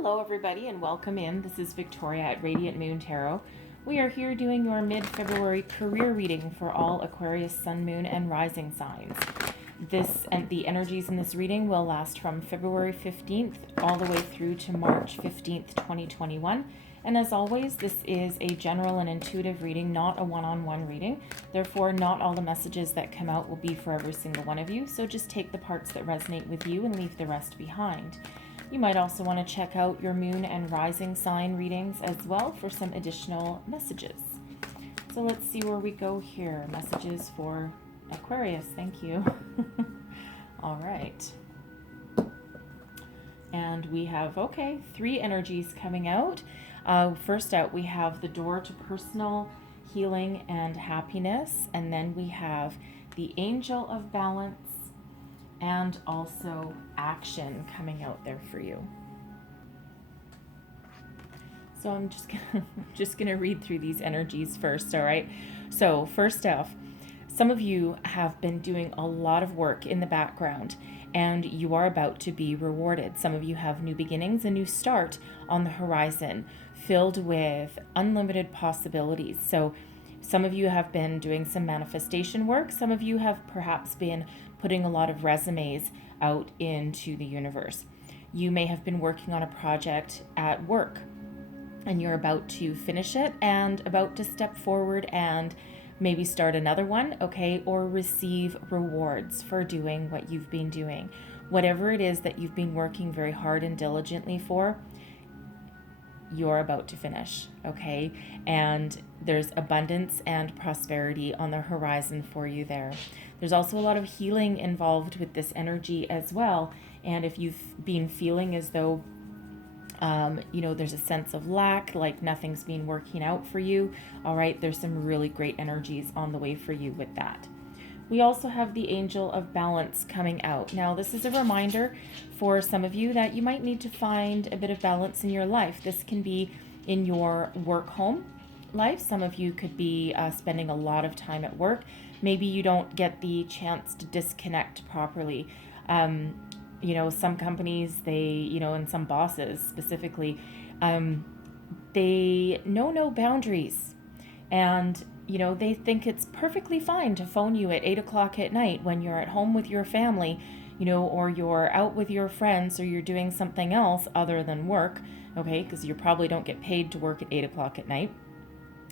Hello everybody and welcome in. This is Victoria at Radiant Moon Tarot. We are here doing your mid-February career reading for all Aquarius, Sun, Moon, and Rising signs. The energies in this reading will last from February 15th all the way through to March 15th, 2021. And as always, this is a general and intuitive reading, not a one-on-one reading. Therefore, not all the messages that come out will be for every single one of you. So just take the parts that resonate with you and leave the rest behind. You might also want to check out your moon and rising sign readings as well for some additional messages. So let's see where we go here. Messages for Aquarius. Thank you. All right. And we have, three energies coming out. First out, we have the door to personal healing and happiness. And then we have the angel of balance and also action coming out there for you. So I'm just gonna read through these energies first, all right? So first off, some of you have been doing a lot of work in the background and you are about to be rewarded. Some of you have new beginnings, a new start on the horizon, filled with unlimited possibilities. So some of you have been doing some manifestation work. Some of you have perhaps been putting a lot of resumes out into the universe. You may have been working on a project at work and you're about to finish it and about to step forward and maybe start another one, or receive rewards for doing what you've been doing. Whatever it is that you've been working very hard and diligently for, you're about to finish, And there's abundance and prosperity on the horizon for you there. There's also a lot of healing involved with this energy as well. And if you've been feeling as though, there's a sense of lack, like nothing's been working out for you, there's some really great energies on the way for you with that. We also have the angel of balance coming out. Now, this is a reminder for some of you that you might need to find a bit of balance in your life. This can be in your work-home life. Some of you could be spending a lot of time at work. Maybe you don't get the chance to disconnect properly. Some companies, and some bosses specifically, they know no boundaries. And they think it's perfectly fine to phone you at 8 o'clock at night when you're at home with your family, or you're out with your friends or you're doing something else other than work, because you probably don't get paid to work at 8 o'clock at night.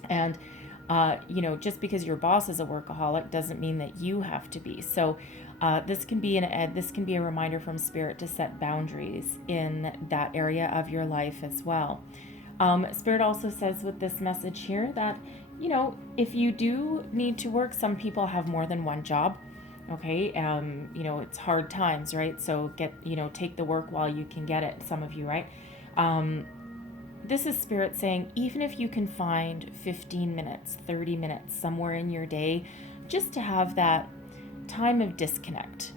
And, just because your boss is a workaholic doesn't mean that you have to be. So this can be a reminder from Spirit to set boundaries in that area of your life as well. Spirit also says with this message here that, if you do need to work, some people have more than one job. It's hard times, right? So take the work while you can get it. Some of you, right? This is Spirit saying, even if you can find 15 minutes, 30 minutes somewhere in your day, just to have that time of disconnect,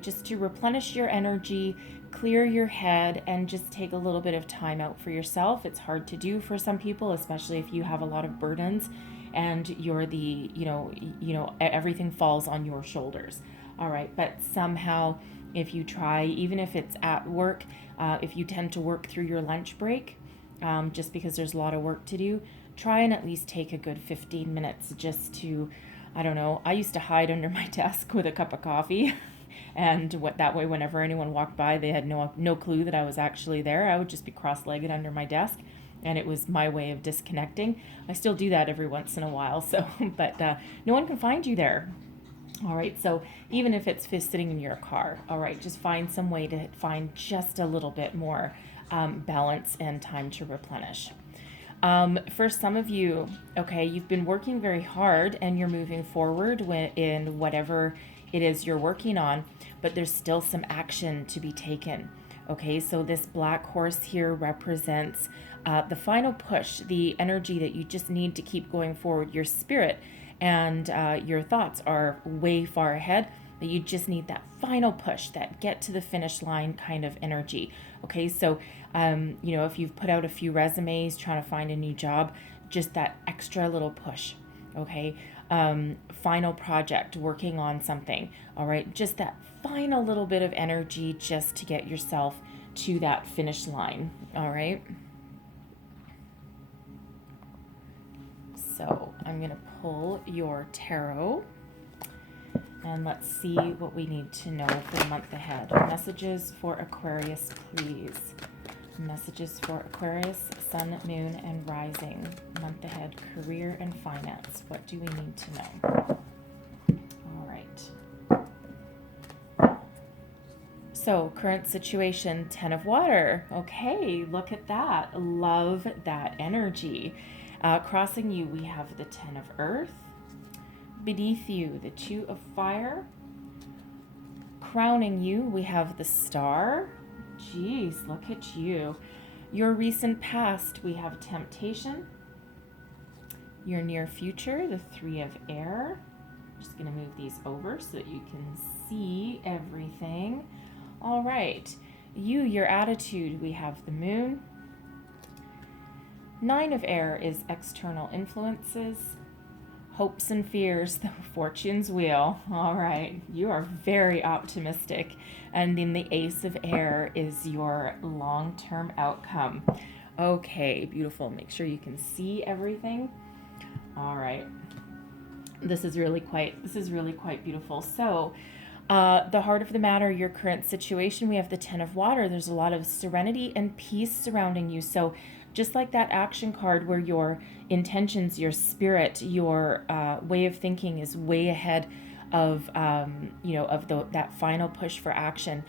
just to replenish your energy, clear your head, and just take a little bit of time out for yourself. It's hard to do for some people, especially if you have a lot of burdens and you're everything falls on your shoulders. All right. But somehow if you try, even if it's at work, if you tend to work through your lunch break, just because there's a lot of work to do, try and at least take a good 15 minutes just to, I used to hide under my desk with a cup of coffee. And that way, whenever anyone walked by, they had no clue that I was actually there. I would just be cross-legged under my desk, and it was my way of disconnecting. I still do that every once in a while, but no one can find you there. All right, so even if it's sitting in your car, just find some way to find just a little bit more balance and time to replenish. For some of you, you've been working very hard and you're moving forward in whatever it is you're working on, but there's still some action to be taken. So this black horse here represents the final push, the energy that you just need to keep going forward. Your spirit and your thoughts are way far ahead, but you just need that final push, that get to the finish line kind of energy. So if you've put out a few resumes trying to find a new job, just that extra little push. Final project, working on something, just that final little bit of energy just to get yourself to that finish line. All right. So I'm going to pull your tarot and let's see what we need to know for the month ahead. Messages for Aquarius, please. Messages for Aquarius, Sun, Moon, and Rising. Month ahead, career and finance. What do we need to know? All right. So, current situation, 10 of water. Okay, look at that. Love that energy. Crossing you, we have the 10 of earth. Beneath you, the 2 of fire. Crowning you, we have the star. Jeez, look at you. Your recent past, we have temptation. Your near future, the 3 of air. I'm just going to move these over so that you can see everything. All right. You, your attitude, we have the moon. 9 of air is external influences. Hopes and fears, the fortune's wheel. All right, you are very optimistic. And then the ace of air is your long-term outcome. Okay, beautiful. Make sure you can see everything. All right. This is really quite beautiful. So, the heart of the matter, your current situation, we have the 10 of water. There's a lot of serenity and peace surrounding you. So, just like that action card where your intentions, your spirit, your way of thinking is way ahead of, that final push for action.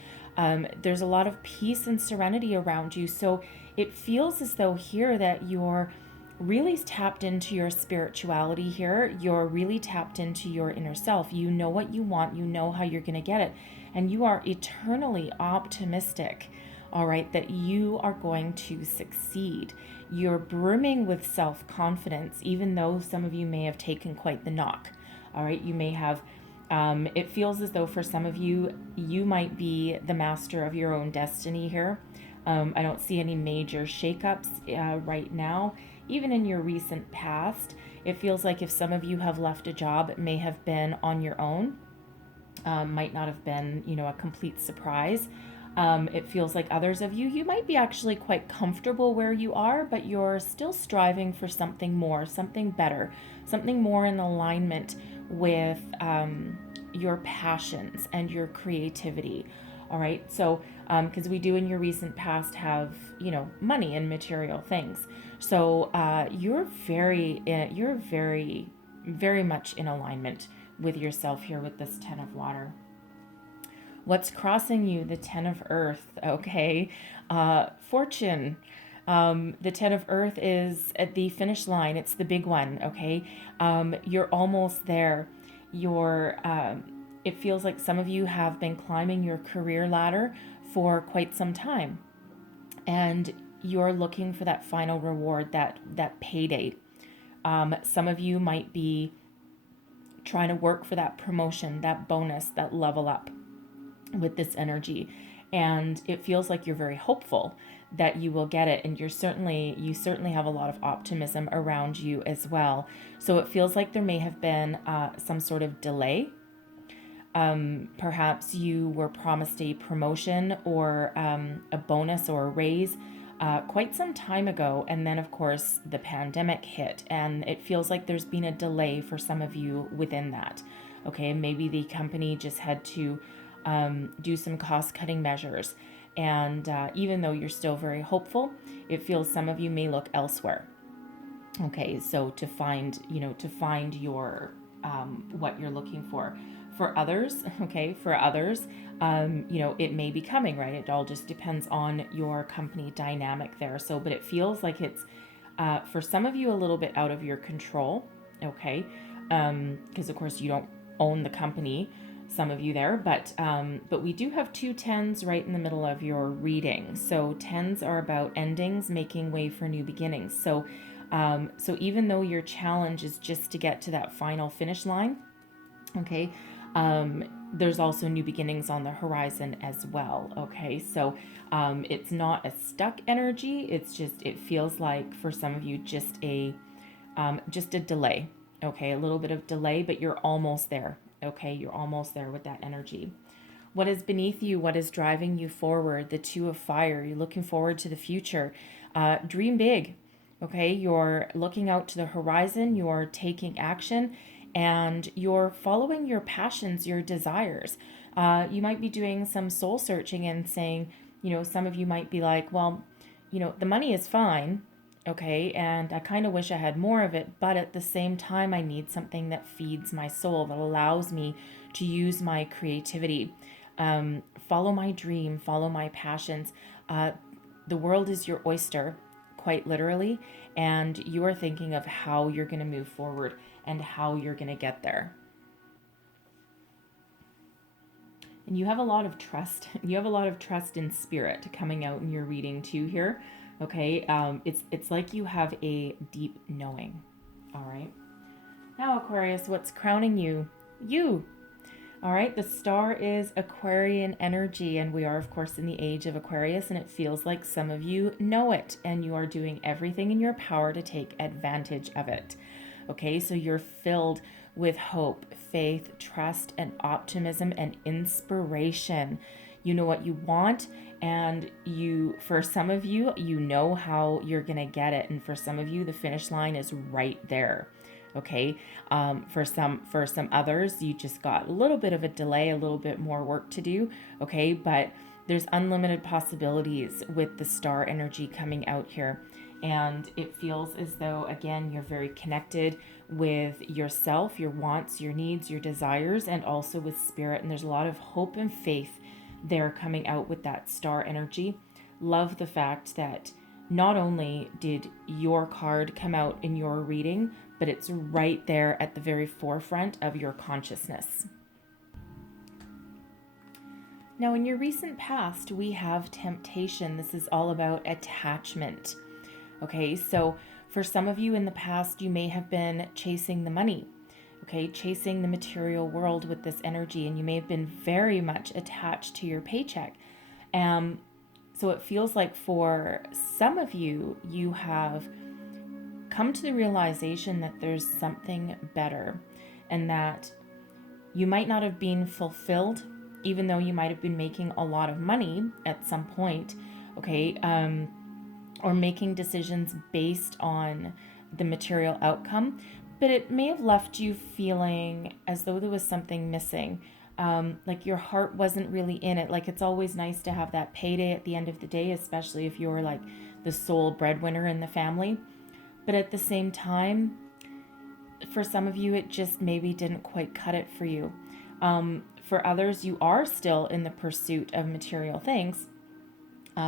There's a lot of peace and serenity around you. So it feels as though here that you're really tapped into your spirituality here. You're really tapped into your inner self. You know what you want. You know how you're going to get it. And you are eternally optimistic. All right, that you are going to succeed. You're brimming with self-confidence, even though some of you may have taken quite the knock. All right, you may have, it feels as though for some of you, you might be the master of your own destiny here. I don't see any major shakeups right now. Even in your recent past, it feels like if some of you have left a job, it may have been on your own, might not have been, a complete surprise. It feels like others of you, you might be actually quite comfortable where you are, but you're still striving for something more, something better, something more in alignment with your passions and your creativity. All right. So, because we do in your recent past have, money and material things. So you're very, very much in alignment with yourself here with this 10 of water. What's crossing you? The 10 of earth. Okay. Fortune. The 10 of earth is at the finish line. It's the big one. Okay. You're almost there. It feels like some of you have been climbing your career ladder for quite some time, and you're looking for that final reward, that payday. Some of you might be trying to work for that promotion, that bonus, that level up with this energy. And it feels like you're very hopeful that you will get it. And you certainly have a lot of optimism around you as well. So it feels like there may have been some sort of delay. Perhaps you were promised a promotion or a bonus or a raise quite some time ago. And then, of course, the pandemic hit. And it feels like there's been a delay for some of you within that. Okay, maybe the company just had to do some cost-cutting measures. And even though you're still very hopeful, it feels some of you may look elsewhere. Okay, so to find your what you're looking for. For others, it may be coming, right? It all just depends on your company dynamic there. So, but it feels like it's for some of you a little bit out of your control. Okay, because of course you don't own the company. Some of you there, but we do have 2 10s right in the middle of your reading. So 10s are about endings, making way for new beginnings. So even though your challenge is just to get to that final finish line, okay, there's also new beginnings on the horizon as well. Okay, so it's not a stuck energy. It feels like for some of you just a delay. Okay, a little bit of delay, but you're almost there. Okay, you're almost there with that energy. What is beneath you? What is driving you forward? The Two of Fire. You're looking forward to the future. Dream big. Okay, you're looking out to the horizon, you're taking action, and you're following your passions, your desires. You might be doing some soul searching and saying, some of you might be like, well, the money is fine, okay, and I kind of wish I had more of it, but at the same time, I need something that feeds my soul, that allows me to use my creativity, follow my dream, follow my passions. The world is your oyster, quite literally, and you are thinking of how you're going to move forward and how you're going to get there. And you have a lot of trust. You have a lot of trust in spirit coming out in your reading too here. Okay, it's like you have a deep knowing. All right. Now, Aquarius, what's crowning you? You. All right, the star is Aquarian energy, and we are, of course, in the age of Aquarius, and it feels like some of you know it, and you are doing everything in your power to take advantage of it. Okay, so you're filled with hope, faith, trust, and optimism and inspiration. You know what you want, and for some of you, you know how you're going to get it, and for some of you, the finish line is right there. Okay, for some others, you just got a little bit of a delay, a little bit more work to do. Okay, but there's unlimited possibilities with the star energy coming out here, and it feels as though, again, you're very connected with yourself, your wants, your needs, your desires, and also with spirit. And there's a lot of hope and faith there coming out with that star energy. Love the fact that not only did your card come out in your reading, but it's right there at the very forefront of your consciousness. Now, in your recent past, we have temptation. This is all about attachment. Okay, so for some of you in the past, you may have been chasing the money, okay, chasing the material world with this energy, and you may have been very much attached to your paycheck. So it feels like for some of you, you have come to the realization that there's something better, and that you might not have been fulfilled, even though you might have been making a lot of money at some point, okay, or making decisions based on the material outcome, but it may have left you feeling as though there was something missing. Like your heart wasn't really in it. Like it's always nice to have that payday at the end of the day, especially if you're like the sole breadwinner in the family. But at the same time, for some of you, it just maybe didn't quite cut it for you. For others, you are still in the pursuit of material things,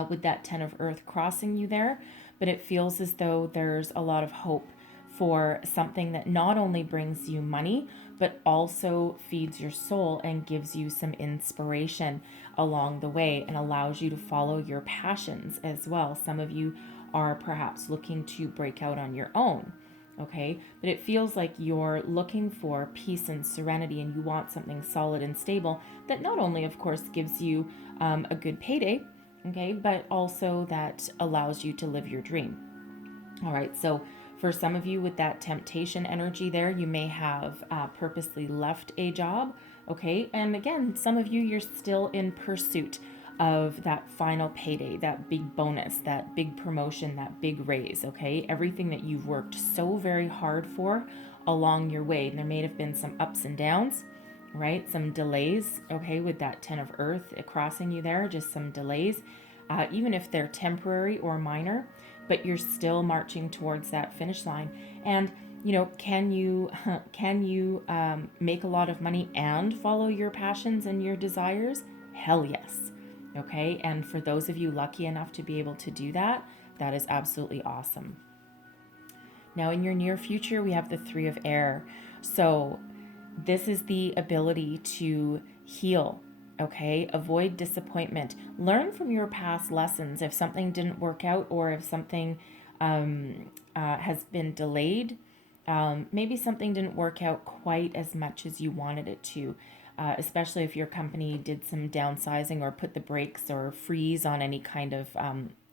with that 10 of Earth crossing you there, but it feels as though there's a lot of hope for something that not only brings you money, but also feeds your soul and gives you some inspiration along the way and allows you to follow your passions as well. Some of you are perhaps looking to break out on your own, okay? But it feels like you're looking for peace and serenity, and you want something solid and stable that not only, of course, gives you a good payday, okay, but also that allows you to live your dream. All right, so for some of you with that temptation energy there, you may have purposely left a job, okay? And again, some of you, you're still in pursuit of that final payday, that big bonus, that big promotion, that big raise, okay? Everything that you've worked so very hard for along your way. And there may have been some ups and downs, right? Some delays, okay, with that 10 of Earth crossing you there, just some delays, even if they're temporary or minor, but you're still marching towards that finish line. And can you make a lot of money and follow your passions and your desires? Hell yes. Okay, and for those of you lucky enough to be able to do that, that is absolutely awesome. Now, in your near future, we have the 3 of Air. So this is the ability to heal, okay? Avoid disappointment. Learn from your past lessons. If something didn't work out, or if something has been delayed, maybe something didn't work out quite as much as you wanted it to, especially if your company did some downsizing or put the brakes or freeze on any kind of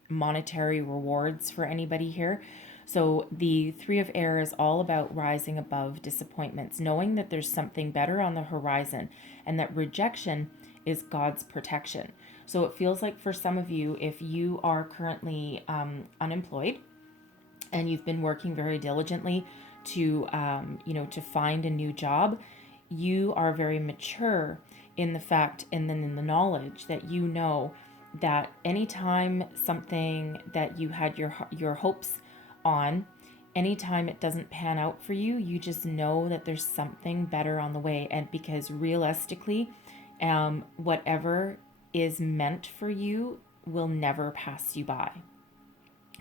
monetary rewards for anybody here. So the 3 of Air is all about rising above disappointments, knowing that there's something better on the horizon, and that rejection is God's protection. So it feels like for some of you, if you are currently unemployed and you've been working very diligently to, to find a new job, you are very mature in the fact and then in the knowledge that you know that anytime something that you had your hopes on, anytime it doesn't pan out for you, you just know that there's something better on the way. And because realistically, whatever is meant for you will never pass you by.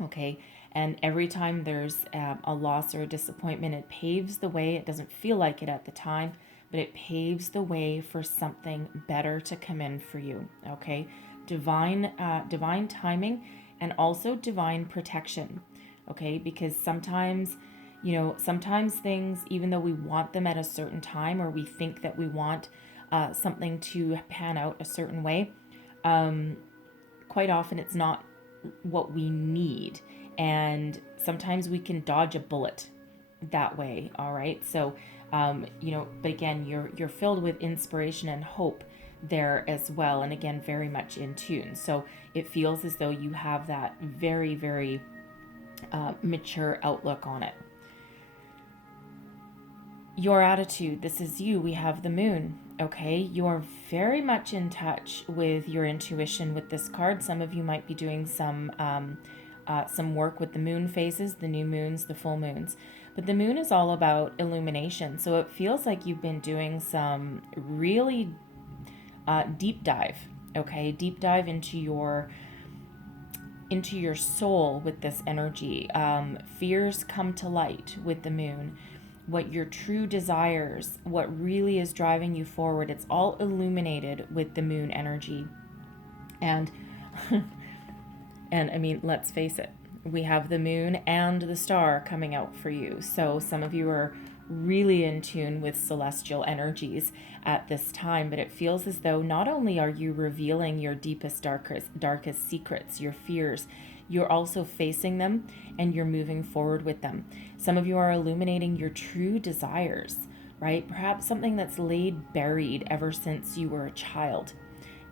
Okay. And every time there's a loss or a disappointment, it paves the way. It doesn't feel like it at the time, but it paves the way for something better to come in for you. Okay. Divine timing and also divine protection. Okay. Because sometimes things, even though we want them at a certain time, or we think that we want something to pan out a certain way, quite often it's not what we need. And sometimes we can dodge a bullet that way. All right. So, but again, you're filled with inspiration and hope there as well. And again, very much in tune. So it feels as though you have that very, very mature outlook on it. Your attitude, this is you. We have the moon. Okay, you are very much in touch with your intuition with this card. Some of you might be doing some work with the moon phases, the new moons, the full moons. But the moon is all about illumination. So it feels like you've been doing some really deep dive, okay? Deep dive into your soul with this energy. Fears come to light with the moon. What your true desires, what really is driving you forward, it's all illuminated with the moon energy. And and I mean, let's face it, we have the moon and the star coming out for you. So some of you are really in tune with celestial energies at this time, but it feels as though not only are you revealing your deepest, darkest secrets, your fears, you're also facing them and you're moving forward with them. Some of you are illuminating your true desires, right? Perhaps something that's laid buried ever since you were a child.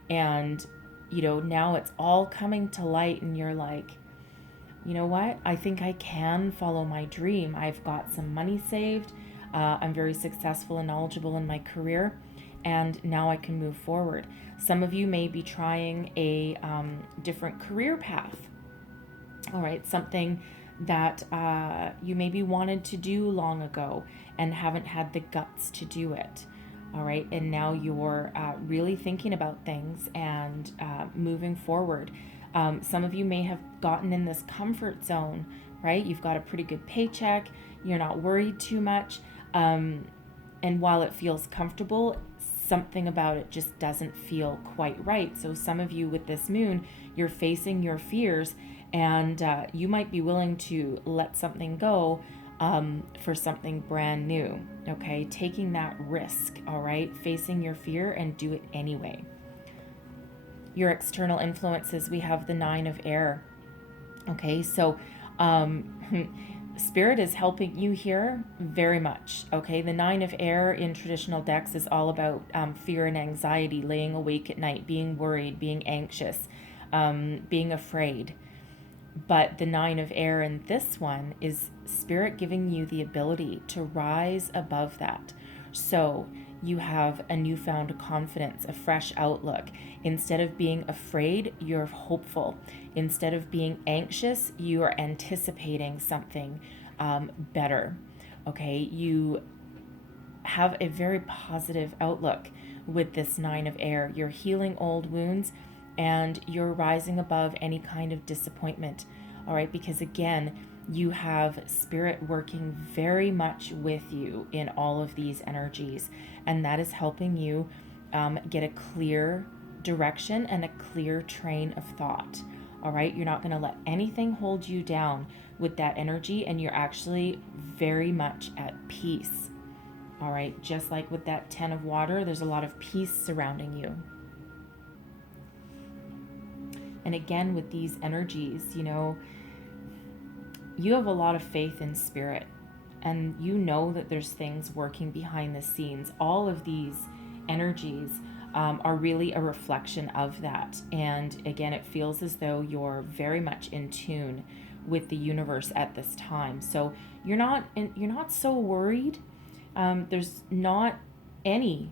And, now it's all coming to light and you're like, you know what? I think I can follow my dream. I've got some money saved. I'm very successful and knowledgeable in my career. And now I can move forward. Some of you may be trying a different career path. All right, something that you maybe wanted to do long ago and haven't had the guts to do it. All right, and now you're really thinking about things and moving forward. Some of you may have gotten in this comfort zone, right? You've got a pretty good paycheck. You're not worried too much. And while it feels comfortable, something about it just doesn't feel quite right. So some of you with this moon, you're facing your fears and you might be willing to let something go for something brand new, okay? Taking that risk, all right? Facing your fear and do it anyway. Your external influences, we have the 9 of air, okay? So Spirit is helping you here very much, okay? The 9 of air in traditional decks is all about fear and anxiety, laying awake at night, being worried, being anxious, being afraid. But the 9 of air in this one is Spirit giving you the ability to rise above that. So you have a newfound confidence, a fresh outlook. Instead of being afraid, you're hopeful. Instead of being anxious, you are anticipating something better. Okay, you have a very positive outlook with this 9 of air. You're healing old wounds and you're rising above any kind of disappointment. All right, because again, you have Spirit working very much with you in all of these energies, and that is helping you get a clear direction and a clear train of thought. All right, you're not going to let anything hold you down with that energy, and you're actually very much at peace. All right, just like with that 10 of water, there's a lot of peace surrounding you. And again, with these energies, you have a lot of faith in Spirit, and you know that there's things working behind the scenes. All of these energies are really a reflection of that. And again, it feels as though you're very much in tune with the universe at this time. So you're not so worried. There's not any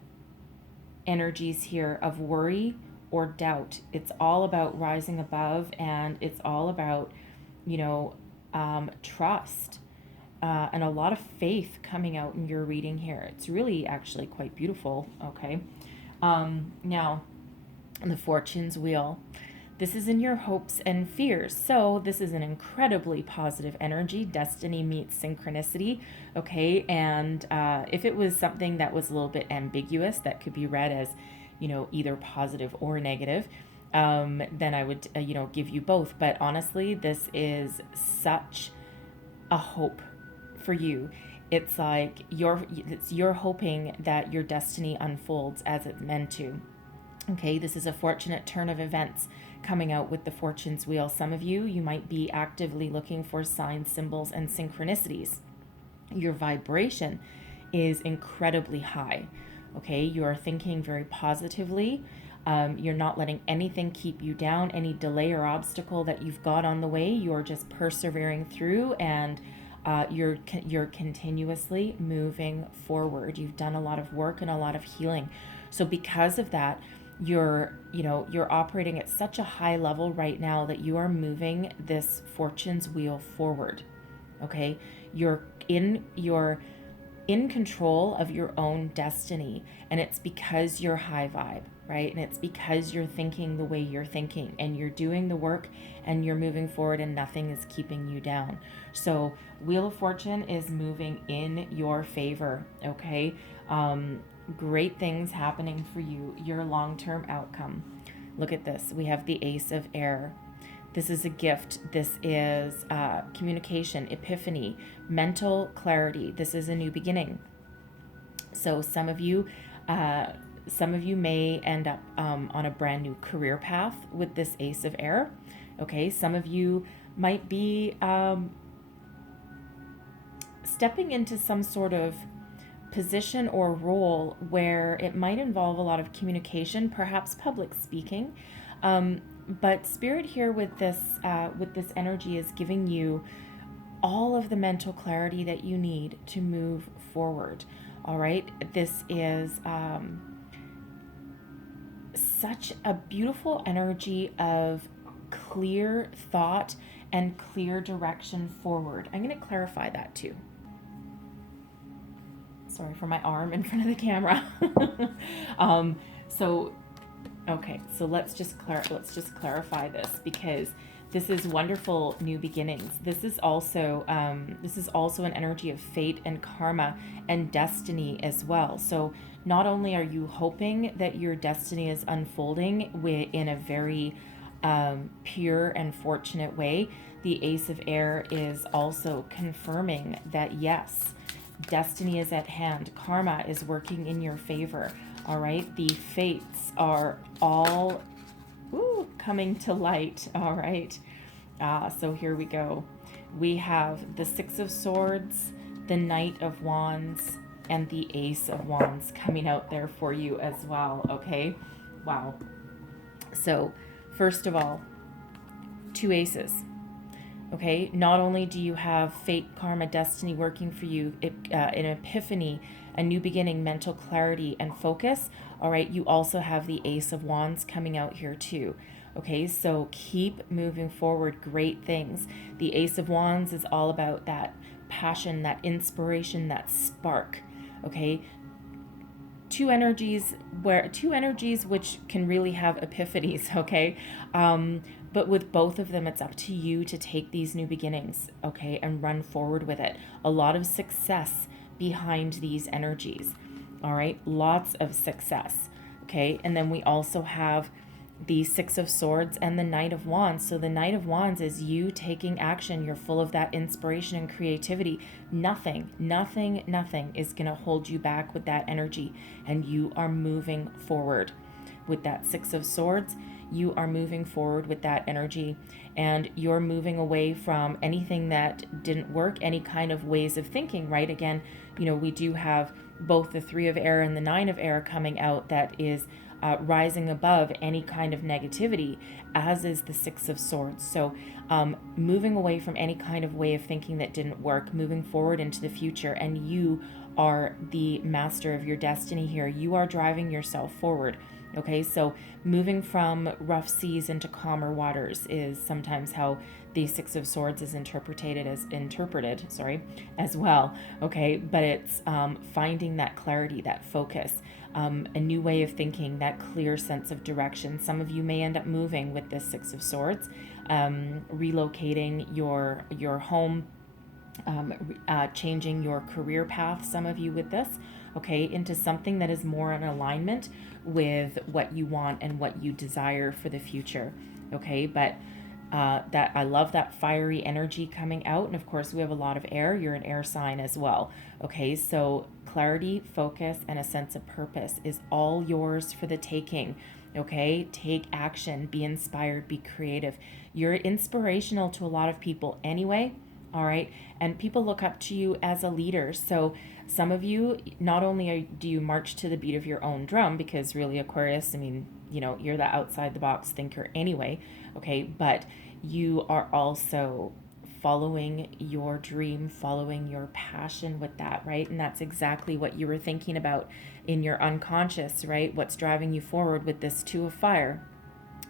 energies here of worry or doubt. It's all about rising above, and it's all about, you know, trust, and a lot of faith coming out in your reading here. It's really actually quite beautiful. Okay. Now, the Fortune's Wheel. This is in your hopes and fears. So this is an incredibly positive energy. Destiny meets synchronicity. Okay. And if it was something that was a little bit ambiguous, that could be read as, you know, either positive or negative, then I would, give you both. But honestly, this is such a hope for you. It's like you're hoping that your destiny unfolds as it's meant to. Okay, this is a fortunate turn of events coming out with the Fortune's Wheel. Some of you might be actively looking for signs, symbols, and synchronicities. Your vibration is incredibly high. Okay, you are thinking very positively. You're not letting anything keep you down, any delay or obstacle that you've got on the way. You're just persevering through, and you're continuously moving forward. You've done a lot of work and a lot of healing. So because of that, you're operating at such a high level right now that you are moving this Fortune's Wheel forward. Okay, you're in control of your own destiny, and it's because you're high vibe, right? And it's because you're thinking the way you're thinking, and you're doing the work, and you're moving forward, and nothing is keeping you down. So Wheel of Fortune is moving in your favor. Okay, great things happening for you, your long-term outcome. Look at this. We have the Ace of Air. This is a gift. This is communication, epiphany, mental clarity. This is a new beginning. So some of you may end up on a brand new career path with this Ace of Air. Okay, some of you might be stepping into some sort of position or role where it might involve a lot of communication, perhaps public speaking. But Spirit here with this energy is giving you all of the mental clarity that you need to move forward. All right, this is such a beautiful energy of clear thought and clear direction forward. I'm going to clarify that too. Sorry for my arm in front of the camera. So let's just clarify this, because this is wonderful new beginnings. This is also an energy of fate and karma and destiny as well. So not only are you hoping that your destiny is unfolding in a very pure and fortunate way, the Ace of Air is also confirming that yes, destiny is at hand. Karma is working in your favor. All right. The fates are all coming to light. All right. So here we go. We have the Six of Swords, the Knight of Wands, and the Ace of Wands coming out there for you as well. Okay. Wow. So first of all, two aces. Okay, not only do you have fate, karma, destiny working for you, an epiphany, a new beginning, mental clarity, and focus. All right, you also have the Ace of Wands coming out here too. Okay, so keep moving forward, great things. The Ace of Wands is all about that passion, that inspiration, that spark. Okay, two energies which can really have epiphanies. Okay, but with both of them, it's up to you to take these new beginnings, okay, and run forward with it. A lot of success behind these energies, all right? Lots of success, okay? And then we also have the Six of Swords and the Knight of Wands. So the Knight of Wands is you taking action. You're full of that inspiration and creativity. Nothing is going to hold you back with that energy, and you are moving forward with that Six of Swords. You are moving forward with that energy, and you're moving away from anything that didn't work, any kind of ways of thinking, right? Again, we do have both the Three of Air and the Nine of Air coming out. That is rising above any kind of negativity, as is the Six of Swords. So moving away from any kind of way of thinking that didn't work, moving forward into the future, and you are the master of your destiny here. You are driving yourself forward. Okay, so moving from rough seas into calmer waters is sometimes how the Six of Swords is interpreted as well. Okay, but it's finding that clarity, that focus, a new way of thinking, that clear sense of direction. Some of you may end up moving with this Six of Swords, relocating your home, changing your career path, some of you with this, okay, into something that is more in alignment with what you want and what you desire for the future. Okay, but that I love that fiery energy coming out. And of course, we have a lot of air. You're an air sign as well. Okay, so clarity, focus, and a sense of purpose is all yours for the taking. Okay, take action, be inspired, be creative. You're inspirational to a lot of people anyway. All right, and people look up to you as a leader. So some of you, not only do you march to the beat of your own drum, because really, Aquarius, I mean, you know, you're the outside the box thinker anyway, okay, but you are also following your dream, following your passion with that, right? And that's exactly what you were thinking about in your unconscious, right? What's driving you forward with this Two of Fire,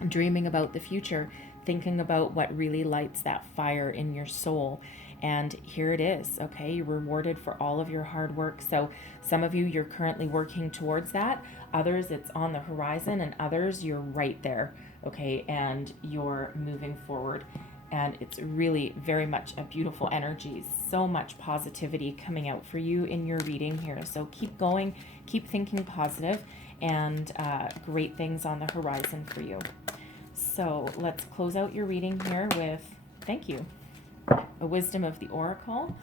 dreaming about the future, thinking about what really lights that fire in your soul. And here it is, okay? You're rewarded for all of your hard work. So some of you, you're currently working towards that. Others, it's on the horizon, and others, you're right there, okay? And you're moving forward. And it's really very much a beautiful energy. So much positivity coming out for you in your reading here. So keep going, keep thinking positive, and great things on the horizon for you. So let's close out your reading here with, thank you, a wisdom of the Oracle.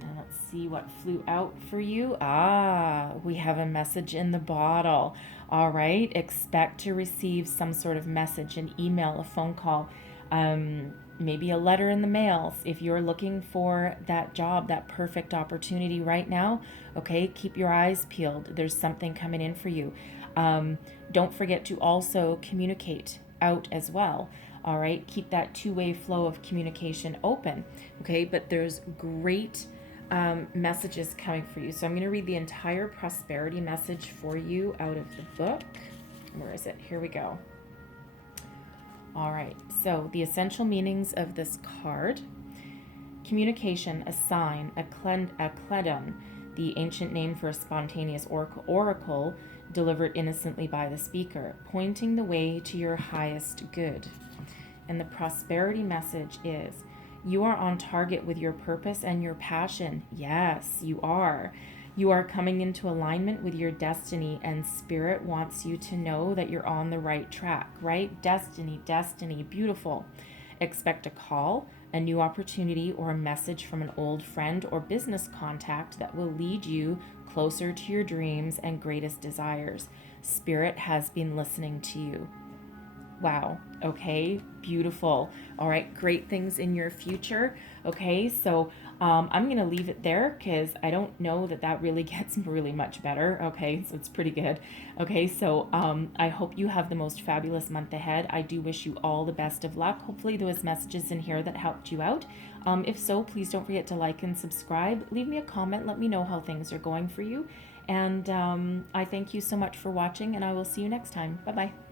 And let's see what flew out for you. We have a message in the bottle. All right, expect to receive some sort of message, an email, a phone call, maybe a letter in the mail. If you're looking for that job, that perfect opportunity right now, okay, keep your eyes peeled. There's something coming in for you. Don't forget to also communicate out as well. All right, keep that two-way flow of communication open. Okay, but there's great messages coming for you. So I'm going to read the entire prosperity message for you out of the book. Where is it? Here we go. All right, so the essential meanings of this card: communication, a sign, a kledon, the ancient name for a spontaneous oracle delivered innocently by the speaker, pointing the way to your highest good. And the prosperity message is: you are on target with your purpose and your passion. Yes, you are. You are coming into alignment with your destiny, and Spirit wants you to know that you're on the right track, right? Destiny, destiny, beautiful. Expect a call, a new opportunity, or a message from an old friend or business contact that will lead you closer to your dreams and greatest desires. Spirit has been listening to you. Wow. Okay. Beautiful. All right. Great things in your future. Okay. So I'm going to leave it there because I don't know that really gets really much better. Okay. So it's pretty good. Okay. So I hope you have the most fabulous month ahead. I do wish you all the best of luck. Hopefully there was messages in here that helped you out. If so, please don't forget to like and subscribe. Leave me a comment. Let me know how things are going for you. And I thank you so much for watching, and I will see you next time. Bye-bye.